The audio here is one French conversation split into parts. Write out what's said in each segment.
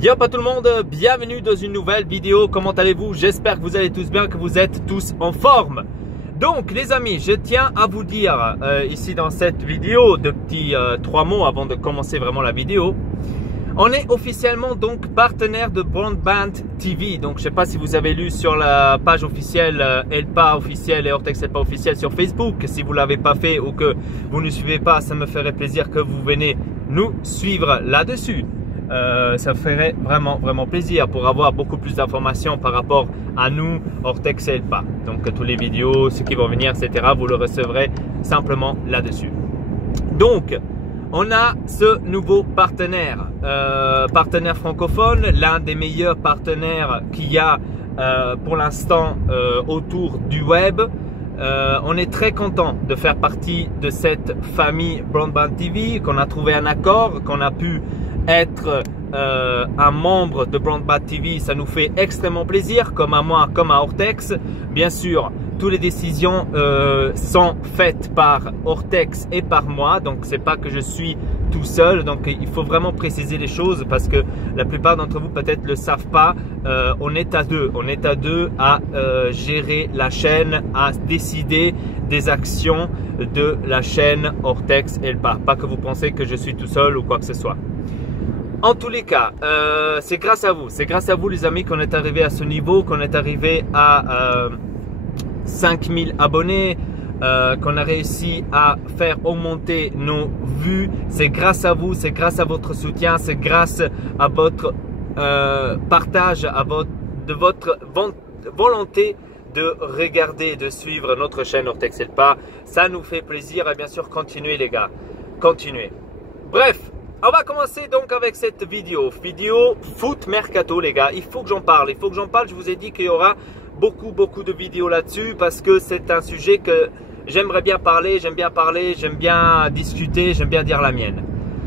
Yo pas tout le monde, bienvenue dans une nouvelle vidéo. Comment allez-vous? J'espère que vous allez tous bien, que vous êtes tous en forme. Donc les amis, je tiens à vous dire ici dans cette vidéo de petits 3 mots avant de commencer vraiment la vidéo. On est officiellement donc partenaire de Broadband TV. Donc je sais pas si vous avez lu sur la page officielle Elpa officielle et Ortex Elpa officielle sur Facebook. Si vous l'avez pas fait ou que vous ne suivez pas, ça me ferait plaisir que vous venez nous suivre là-dessus. Ça ferait vraiment plaisir pour avoir beaucoup plus d'informations par rapport à nous, Ortex et Elpa. Donc toutes les vidéos, ceux qui vont venir, etc. vous le recevrez simplement là-dessus. Donc on a ce nouveau partenaire, partenaire francophone, l'un des meilleurs partenaires qu'il y a pour l'instant autour du web. On est très content de faire partie de cette famille Broadband TV, qu'on a trouvé un accord, qu'on a pu être un membre de Broadband TV. Ça nous fait extrêmement plaisir, comme à moi, comme à Ortex. Bien sûr, toutes les décisions sont faites par Ortex et par moi, donc c'est pas que je suis tout seul. Donc il faut vraiment préciser les choses parce que la plupart d'entre vous peut-être le savent pas. On est à deux à gérer la chaîne, à décider des actions de la chaîne Ortex Elpa. Pas que vous pensez que je suis tout seul ou quoi que ce soit. En tous les cas, c'est grâce à vous les amis qu'on est arrivé à ce niveau, qu'on est arrivé à 5000 abonnés, qu'on a réussi à faire augmenter nos vues. C'est grâce à vous, c'est grâce à votre soutien, c'est grâce à votre partage, de votre volonté de regarder, de suivre notre chaîne Ortex Elpa. Ça nous fait plaisir et bien sûr continuez les gars, continuez. Bref. On va commencer donc avec cette vidéo foot mercato les gars. Il faut que j'en parle, je vous ai dit qu'il y aura beaucoup de vidéos là-dessus parce que c'est un sujet que j'aimerais bien parler, j'aime bien discuter, j'aime bien dire la mienne.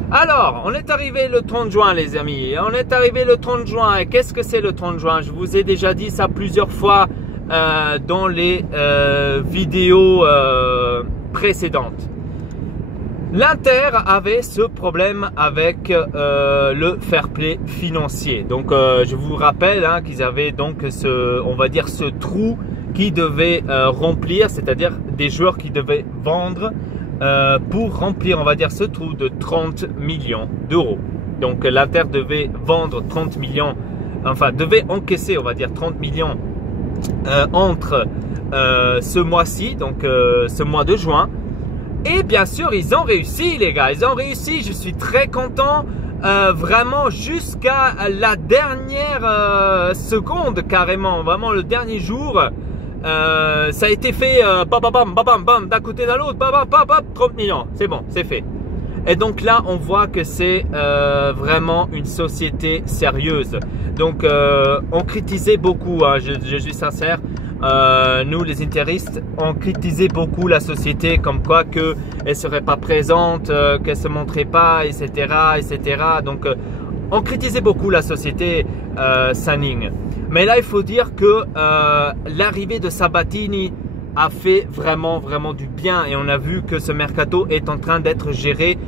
Alors, on est arrivé le 30 juin les amis, on est arrivé le 30 juin et qu'est-ce que c'est le 30 juin? Je vous ai déjà dit ça plusieurs fois dans les vidéos précédentes. L'Inter avait ce problème avec le fair play financier. Donc, je vous rappelle qu'ils avaient donc on va dire ce trou qui devait remplir, c'est-à-dire des joueurs qui devaient vendre pour remplir, on va dire, ce trou de 30 millions d'euros. Donc, l'Inter devait vendre 30 millions, enfin, devait encaisser, on va dire, 30 millions entre ce mois-ci, donc ce mois de juin. Et bien sûr, ils ont réussi les gars, ils ont réussi, je suis très content, vraiment jusqu'à la dernière seconde carrément, vraiment le dernier jour, ça a été fait, bam, d'un côté d'un l'autre, 30 millions, c'est bon, c'est fait. Et donc là, on voit que c'est vraiment une société sérieuse. Donc, on critisait beaucoup, je suis sincère. Nous les interistes, on critiquait beaucoup la société comme quoi qu'elle ne serait pas présente, qu'elle se montrait pas, etc. Donc on critiquait beaucoup la société Sanning. Mais là il faut dire que l'arrivée de Sabatini a fait vraiment du bien et on a vu que ce mercato est en train d'être géré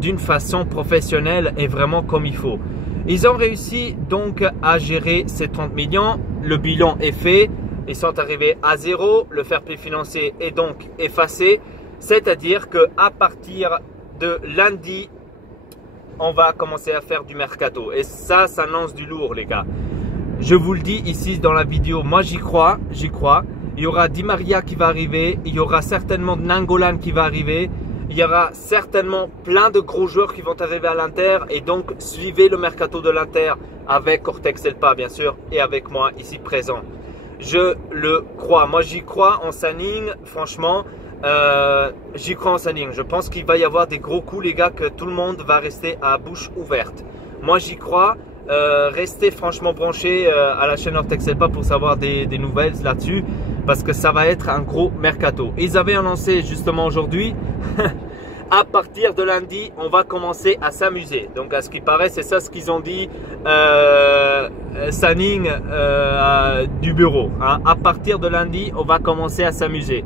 d'une façon professionnelle et vraiment comme il faut. Ils ont réussi donc à gérer ces 30 millions, le bilan est fait. Ils sont arrivés à zéro, le fair play financier est donc effacé, c'est-à-dire qu'à partir de lundi, on va commencer à faire du mercato. Et ça s'annonce du lourd les gars. Je vous le dis ici dans la vidéo, moi j'y crois. Il y aura Di Maria qui va arriver, il y aura certainement Nangolan qui va arriver, il y aura certainement plein de gros joueurs qui vont arriver à l'Inter. Et donc suivez le mercato de l'Inter avec Ortex Elpa bien sûr et avec moi ici présent. Je le crois. Moi, j'y crois en Sanning. Franchement, j'y crois en Sanning. Je pense qu'il va y avoir des gros coups, les gars, que tout le monde va rester à bouche ouverte. Moi, j'y crois. Restez franchement branchés à la chaîne Ortex Elpa pour savoir des nouvelles là-dessus. Parce que ça va être un gros mercato. Ils avaient annoncé justement aujourd'hui. À partir de lundi, on va commencer à s'amuser. Donc, à ce qui paraît, c'est ça ce qu'ils ont dit Sanning du bureau. À partir de lundi, on va commencer à s'amuser.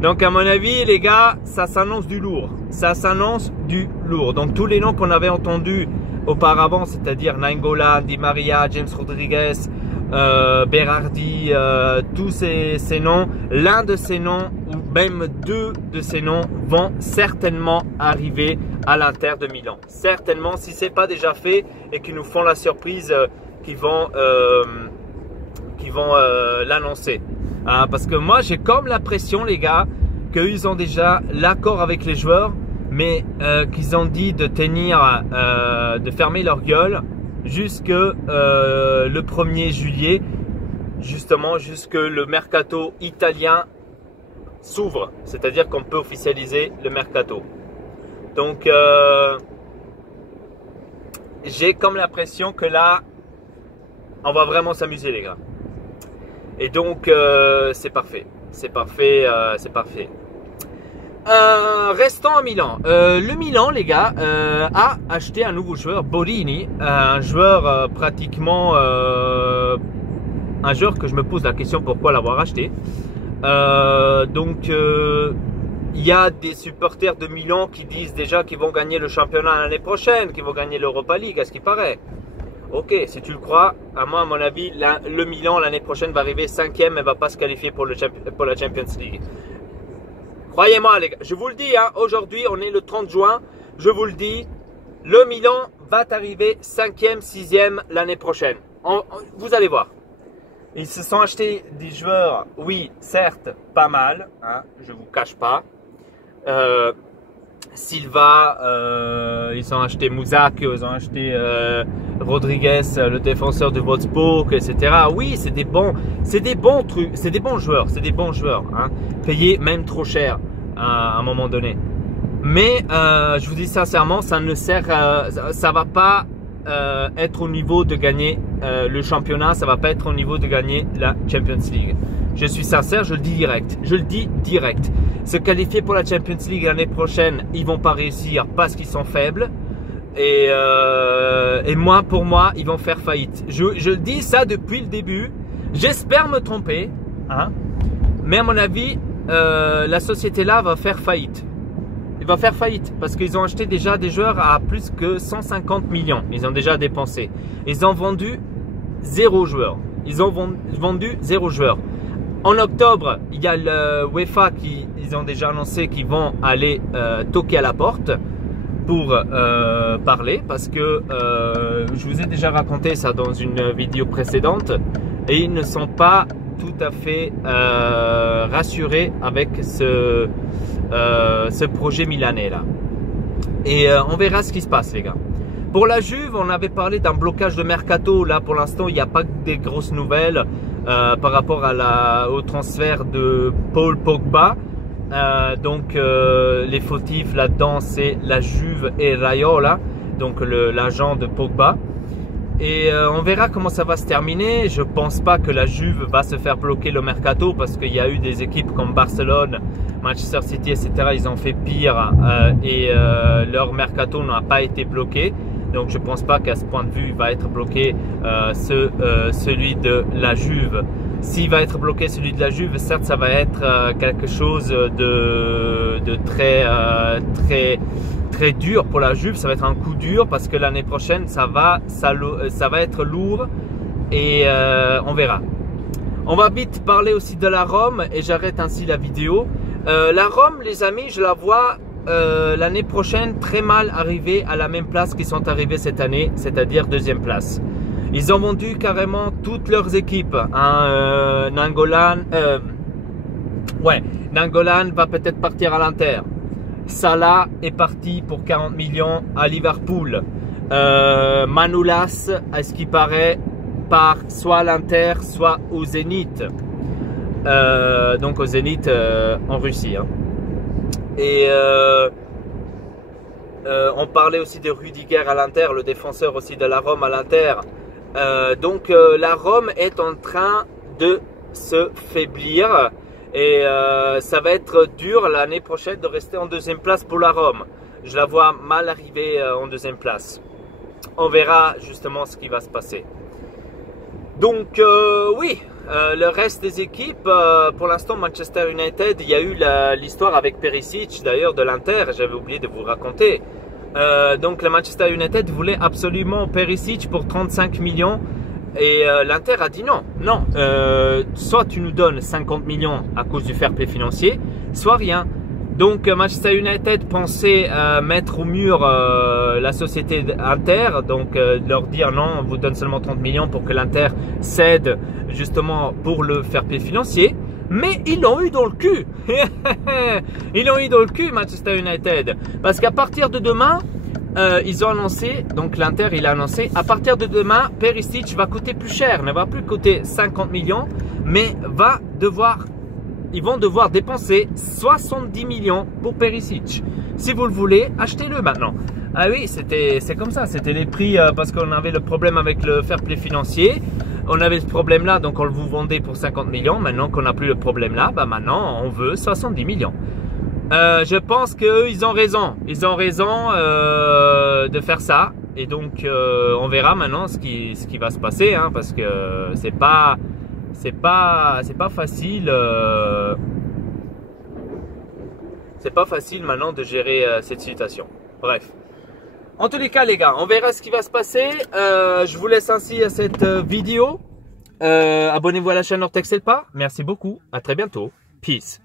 Donc, à mon avis, les gars, ça s'annonce du lourd. Ça s'annonce du lourd. Donc, tous les noms qu'on avait entendus auparavant, c'est-à-dire Nainggolan, Di Maria, James Rodriguez, Berardi, tous ces noms, l'un de ces noms ou même deux de ces noms vont certainement arriver à l'Inter de Milan. Certainement, si ce n'est pas déjà fait et qu'ils nous font la surprise qu'ils vont l'annoncer. Hein, parce que moi, j'ai comme l'impression, les gars, qu'ils ont déjà l'accord avec les joueurs, mais qu'ils ont dit de tenir, de fermer leur gueule jusque le 1er juillet, justement, jusque le mercato italien s'ouvre. C'est-à-dire qu'on peut officialiser le mercato. Donc, j'ai comme l'impression que là, on va vraiment s'amuser, les gars. Et donc, c'est parfait. C'est parfait, c'est parfait. Restons à Milan. Le Milan, les gars, a acheté un nouveau joueur, Borini, un joueur pratiquement, un joueur que je me pose la question pourquoi l'avoir acheté. Donc, il y a des supporters de Milan qui disent déjà qu'ils vont gagner le championnat l'année prochaine, qu'ils vont gagner l'Europa League, à ce qui paraît. Ok, si tu le crois, à moi, à mon avis, le Milan l'année prochaine va arriver 5e et ne va pas se qualifier pour la Champions League. Croyez-moi, les gars, je vous le dis, hein, aujourd'hui, on est le 30 juin, je vous le dis, le Milan va arriver 5e, 6e l'année prochaine. Vous allez voir. Ils se sont achetés des joueurs, oui, certes, pas mal, hein, je ne vous cache pas. Silva, ils ont acheté Muzak, ils ont acheté Rodriguez, le défenseur de Wolfsburg, etc. Oui, c'est des bons trucs, c'est des bons joueurs, hein, payés même trop cher à un moment donné. Mais je vous dis sincèrement, ça ne sert, ça va pas être au niveau de gagner le championnat, ça va pas être au niveau de gagner la Champions League. Je suis sincère, je le dis direct. Se qualifier pour la Champions League l'année prochaine, ils vont pas réussir parce qu'ils sont faibles. Et moi, pour moi, ils vont faire faillite. Je dis ça depuis le début. J'espère me tromper, hein, mais à mon avis, la société là va faire faillite. Il va faire faillite parce qu'ils ont acheté déjà des joueurs à plus que 150 millions. Ils ont déjà dépensé. Ils ont vendu 0 joueur. Ils ont vendu 0 joueur. En octobre, il y a le UEFA ils ont déjà annoncé qu'ils vont aller toquer à la porte pour parler parce que je vous ai déjà raconté ça dans une vidéo précédente et ils ne sont pas tout à fait rassurés avec ce projet milanais là. Et on verra ce qui se passe, les gars. Pour la Juve, on avait parlé d'un blocage de mercato. Là, pour l'instant, il n'y a pas des grosses nouvelles par rapport au transfert de Paul Pogba. Donc, les fautifs là-dedans, c'est la Juve et Raiola, donc l'agent de Pogba. Et on verra comment ça va se terminer. Je pense pas que la Juve va se faire bloquer le mercato parce qu'il y a eu des équipes comme Barcelone, Manchester City, etc. Ils ont fait pire et leur mercato n'a pas été bloqué. Donc je pense pas qu'à ce point de vue il va être bloqué celui de la Juve. S'il va être bloqué celui de la Juve, certes ça va être quelque chose de très dur pour la Juve. Ça va être un coup dur parce que l'année prochaine ça va être lourd et on verra. On va vite parler aussi de la Rome et j'arrête ainsi la vidéo. La Rome, les amis, je la vois l'année prochaine très mal arriver à la même place qu'ils sont arrivés cette année, c'est-à-dire 2e place. Ils ont vendu carrément toutes leurs équipes. Hein, Nainggolan va peut-être partir à l'Inter. Salah est parti pour 40 millions à Liverpool. Manolas, à ce qui paraît, part soit à l'Inter, soit au Zénith. Donc au Zénith en Russie. Hein. Et on parlait aussi de Rudiger à l'Inter, le défenseur aussi de la Rome à l'Inter. Donc la Rome est en train de se faiblir et ça va être dur l'année prochaine de rester en 2e place pour la Rome. Je la vois mal arriver en 2e place. On verra justement ce qui va se passer. Donc oui, le reste des équipes, pour l'instant Manchester United, il y a eu l'histoire avec Perisic d'ailleurs de l'Inter, j'avais oublié de vous raconter. Donc le Manchester United voulait absolument Perisic pour 35 millions. Et l'Inter a dit non, soit tu nous donnes 50 millions à cause du fair play financier, soit rien. Donc Manchester United pensait mettre au mur la société Inter, donc leur dire non, on vous donne seulement 30 millions pour que l'Inter cède justement pour le fair play financier. Mais ils l'ont eu dans le cul. Ils l'ont eu dans le cul, Manchester United. Parce qu'à partir de demain, ils ont annoncé, donc l'Inter il a annoncé, à partir de demain, Perisic va coûter plus cher, ne va plus coûter 50 millions, mais ils vont devoir dépenser 70 millions pour Perisic. Si vous le voulez, achetez-le maintenant. Ah oui, c'est comme ça, c'était les prix parce qu'on avait le problème avec le fair play financier. On avait ce problème là, donc on le vous vendait pour 50 millions. Maintenant qu'on n'a plus le problème là, bah maintenant on veut 70 millions. Je pense qu'eux, ils ont raison. Ils ont raison de faire ça. Et donc, on verra maintenant ce qui va se passer. Hein, parce que c'est pas facile. C'est pas facile maintenant de gérer cette situation. Bref. En tous les cas, les gars, on verra ce qui va se passer. Je vous laisse ainsi à cette vidéo. Abonnez-vous à la chaîne Ortex Pas. Merci beaucoup. À très bientôt. Peace.